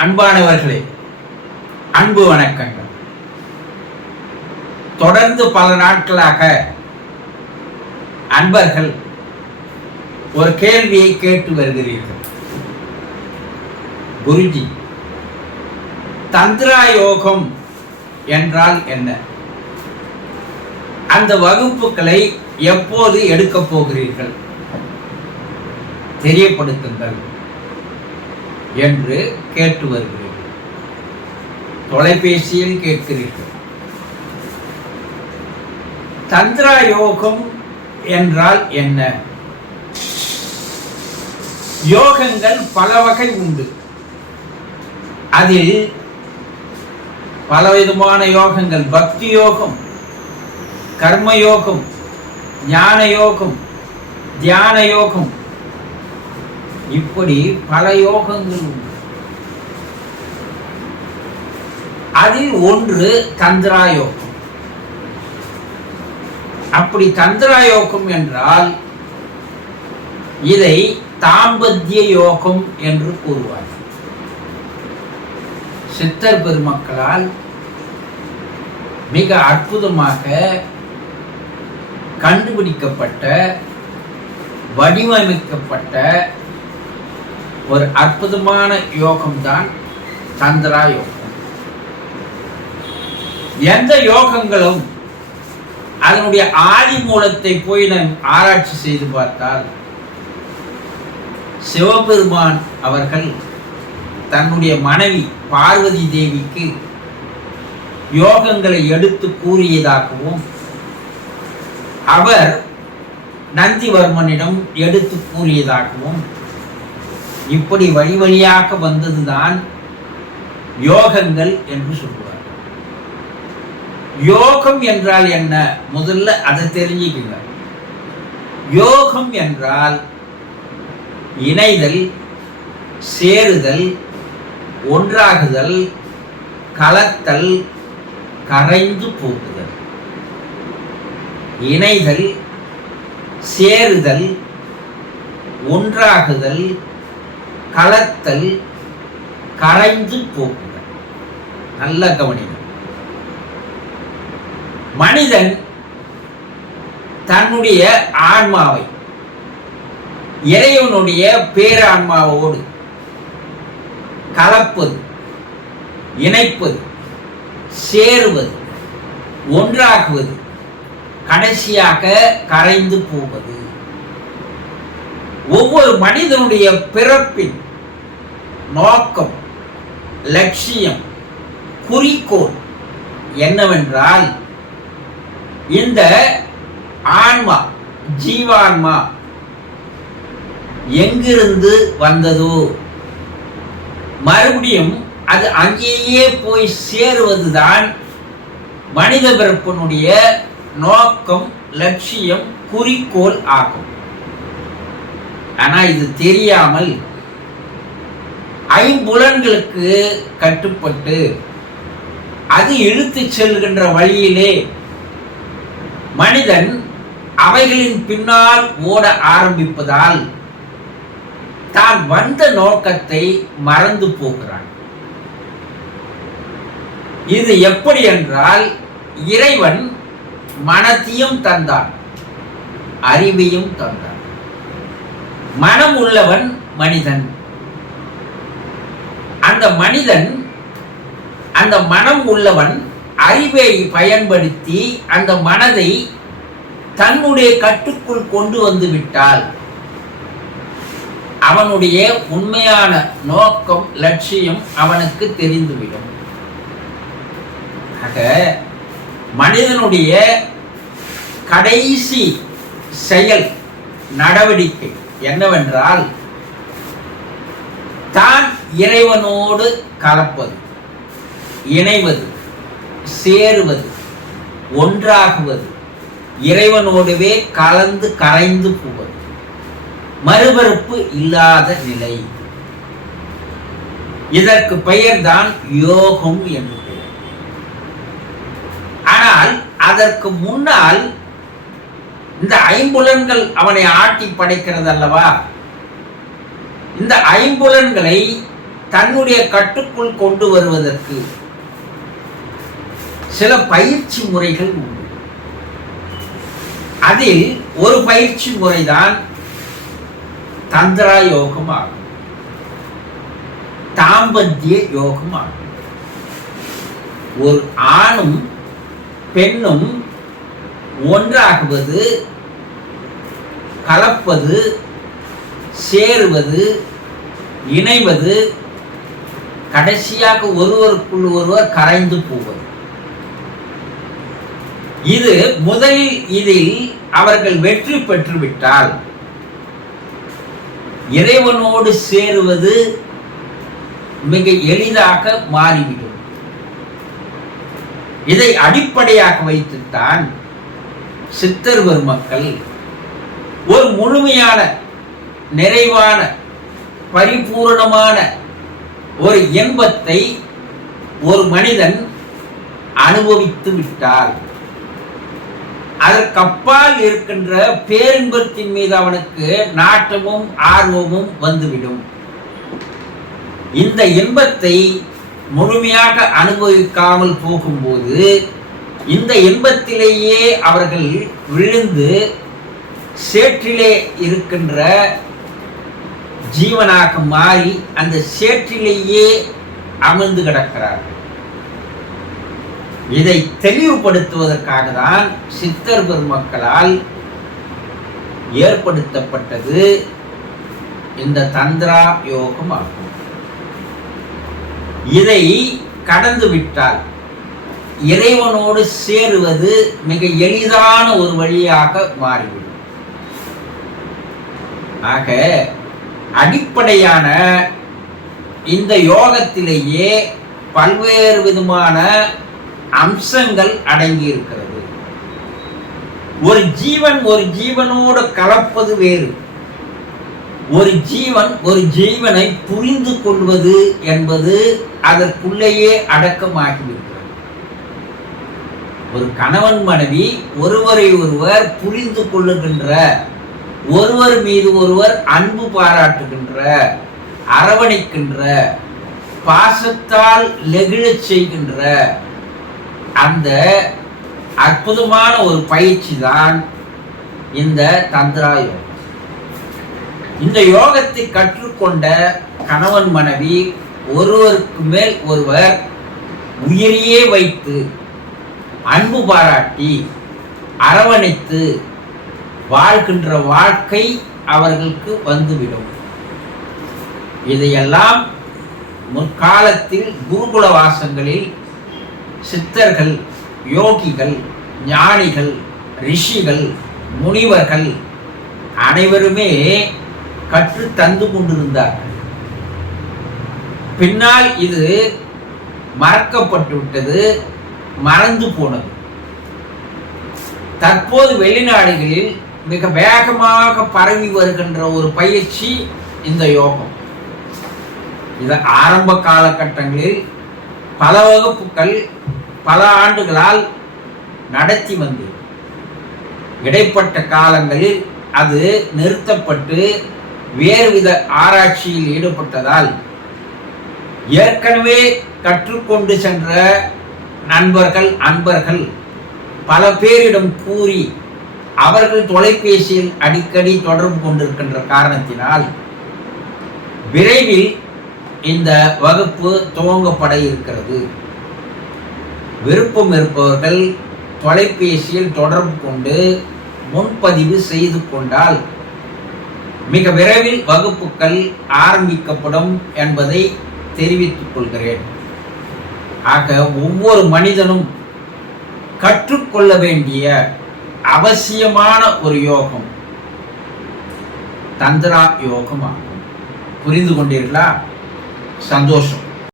அன்பானவர்களே, அன்பு வணக்கங்கள். தொடர்ந்து பல நாட்களாக அன்பர்கள் ஒரு கேள்வியை கேட்டு வருகிறீர்கள். குருஜி, தந்திரா யோகம் என்றால் என்ன? அந்த வகுப்புகளை எப்போது எடுக்கப் போகிறீர்கள்? தெரியப்படுத்துங்கள் என்று கேட்டு வருகிறீர்கள். தொலைபேசியில் கேட்கிறீர்கள். தந்திரா யோகம் என்றால் என்ன? யோகங்கள் பல வகை உண்டு. அதில் பலவிதமான யோகங்கள், பக்தி யோகம், கர்ம யோகம், ஞான யோகம், தியான யோகம், இப்படி பல யோகங்கள் உண்டு. அதில் ஒன்று தந்திரா யோகம். அப்படி தந்திரா யோகம் என்றால் இதை தாம்பத்திய யோகம் என்று கூறுவார். சித்தர் பெருமக்களால் மிக அற்புதமாக கண்டுபிடிக்கப்பட்ட, வடிவமைக்கப்பட்ட ஒரு அற்புதமான யோகம்தான் தந்திரா யோகம். எந்த யோகங்களும் அதனுடைய ஆதி மூலத்தை போய் நாம் ஆராய்ச்சி செய்து பார்த்தால், சிவபெருமான் அவர்கள் தன்னுடைய மனைவி பார்வதி தேவிக்கு யோகங்களை எடுத்து கூறியதாகவும், அவர் நந்திவர்மனிடம் எடுத்து கூறியதாகவும், இப்படி வழி வழியாக வந்ததுதான் யோகங்கள் என்று சொல்லுவார். யோகம் என்றால் என்ன? முதல்ல அதை தெரிஞ்சுக்குங்க. யோகம் என்றால் இணைதல், சேருதல், ஒன்றாகுதல், கலத்தல், கரைந்து போகுதல். இணைதல், சேருதல், ஒன்றாகுதல், கலத்தல், கரைந்து போகுதல். நல்ல கவனிங்க. மனிதன் தன்னுடைய ஆன்மாவை இறைவனுடைய பேரான்மாவோடு கலப்பது, இணைப்பது, சேருவது, ஒன்றாகுவது, கடைசியாக கரைந்து போவது. ஒவ்வொரு மனிதனுடைய பிறப்பின் நோக்கம், லட்சியம், குறிக்கோள் என்னவென்றால், இந்த ஆன்மா, ஜீவான்மா எங்கிருந்து வந்ததோ மறுபடியும் அது அங்கேயே போய் சேருவதுதான் மனித பிறப்பினுடைய நோக்கம், லட்சியம், குறிக்கோள் ஆகும். ஆனா இது தெரியாமல் ஐம்புலன்களுக்கு கட்டுப்பட்டு அது இழுத்து செல்கின்ற வழியிலே மனிதன் அவைகளின் பின்னால் ஓட ஆரம்பிப்பதால் தான் வந்த நோக்கத்தை மறந்து போகிறான். இது எப்படி என்றால், இறைவன் மனத்தையும் தந்தான், அறிவையும் தந்தான். மனம் உள்ளவன் மனிதன். அந்த மனிதன், அந்த மனம் உள்ளவன் அறிவை பயன்படுத்தி அந்த மனதை தன்னுடைய கட்டுக்குள் கொண்டு வந்து விட்டால் அவனுடைய உண்மையான நோக்கம், லட்சியம் அவனுக்கு தெரிந்துவிடும். ஆக மனிதனுடைய கடைசி செயல், நடவடிக்கை என்னவென்றால், தான் இறைவனோடு கலப்பது, இணைவது, சேருவது, ஒன்றாகுவது, இறைவனோடுவே கலந்து கரைந்து போவது, மறுபறுப்பு இல்லாத நிலை. இதற்கு பெயர்தான் யோகம் என்று பெயர். ஆனால் அதற்கு முன்னால் இந்த ஐம்புலன்கள் அவனை ஆட்டி படைக்கிறது அல்லவா? இந்த ஐம்புலன்களை தன்னுடைய கட்டுக்குள் கொண்டு வருவதற்கு சில பயிற்சி முறைகள் உண்டு. அதில் ஒரு பயிற்சி முறைதான் தந்திரா யோகம் ஆகும், தாம்பத்திய யோகம் ஆகும். ஒரு ஆணும் பெண்ணும் ஒன்றாகுவது, கலப்பது, சேருவது, இணைவது, கடைசியாக ஒருவருக்குள் ஒருவர் கரைந்து போவது. இது முதலில் இதில் அவர்கள் வெற்றி பெற்றுவிட்டால் இறைவனோடு சேருவது மிக எளிதாக மாறிவிடும். இதை அடிப்படையாக வைத்துத்தான் சித்தர் பெருமக்கள் ஒரு முழுமையான, நிறைவான, பரிபூரணமான ஒரு இன்பத்தை ஒரு மனிதன் அனுபவித்து விட்டார், அதற்கப்பால் இருக்கின்ற பேரின்பத்தின் மீது அவனுக்கு நாட்டமும் ஆர்வமும் வந்துவிடும். இந்த இன்பத்தை முழுமையாக அனுபவிக்காமல் போகும்போது இந்த இன்பத்திலேயே அவர்கள் விழுந்து சேற்றிலே இருக்கின்ற ஜீவனாக மாறி அந்த சேற்றிலேயே அமர்ந்து கிடக்கிறார்கள். இதை தெளிவுபடுத்துவதற்காக தான் சித்தர் பெருமக்களால் ஏற்படுத்தப்பட்டது இந்த தந்திரா யோகம் ஆகும். இதை கடந்து விட்டால் இறைவனோடு சேருவது மிக எளிதான ஒரு வழியாக மாறிவிடும். ஆக அடிப்படையான இந்த யோகத்திலேயே பல்வேறு விதமான அம்சங்கள் அடங்கி இருக்கிறது. ஒரு ஜீவன் ஒரு ஜீவனோடு கலப்பது வேறு, ஒரு ஜீவன் ஒரு ஜீவனை புரிந்து கொள்வது என்பது அதற்குள்ளேயே அடக்கமாகிவிடுகிறது. ஒரு கணவன் மனைவி ஒருவரை ஒருவர் புரிந்து கொள்ளுகின்ற, ஒருவர் மீது ஒருவர் அன்பு பாராட்டுகின்ற, அரவணைக்கின்ற, பாசத்தால் நெகிழச் செய்கின்ற அந்த அற்புதமான ஒரு பயிற்சி தான் இந்த தந்திரா யோகம். இந்த யோகத்தை கற்றுக்கொண்ட கணவன் மனைவி ஒருவருக்கு மேல் ஒருவர் உயிரையே வைத்து அன்பு பாராட்டி அரவணைத்து வாழ்கின்ற வாழ்க்கை அவர்களுக்கு வந்துவிடும். இதையெல்லாம் முற்காலத்தில் குருகுல வாசங்களில் சித்தர்கள், யோகிகள், ஞானிகள், ரிஷிகள், முனிவர்கள் அனைவருமே கற்று தந்து கொண்டிருந்தார்கள். பின்னால் இது மறக்கப்பட்டு விட்டது, மறந்து போனது. தற்போது வெளிநாடுகளில் மிக வேகமாக பரவி வருகின்ற ஒரு பயிற்சி இந்த யோகம். இது ஆரம்ப காலகட்டங்களில் பல வகுப்புகள் பல ஆண்டுகளால் நடத்தி வந்தது. இடைப்பட்ட காலங்களில் அது நிறுத்தப்பட்டு வேறுவித ஆராய்ச்சியில் ஈடுபட்டதால் ஏற்கனவே கற்றுக்கொண்டு சென்ற நண்பர்கள், அன்பர்கள் பல பேரிடம் கூறி அவர்கள் தொலைபேசியில் அடிக்கடி தொடர்பு கொண்டிருக்கின்ற காரணத்தினால் விரைவில் இந்த வகுப்பு துவங்கப்பட இருக்கிறது. விருப்பம் இருப்பவர்கள் தொலைபேசியில் தொடர்பு கொண்டு முன்பதிவு செய்து கொண்டால் மிக விரைவில் வகுப்புகள் ஆரம்பிக்கப்படும் என்பதை தெரிவித்துக் கொள்கிறேன். ஆக ஒவ்வொரு மனிதனும் கற்றுக்கொள்ள வேண்டிய அவசியமான ஒரு யோகம் தந்திரா யோகம் ஆகும். புரிந்து கொண்டீர்களா? சந்தோஷம்.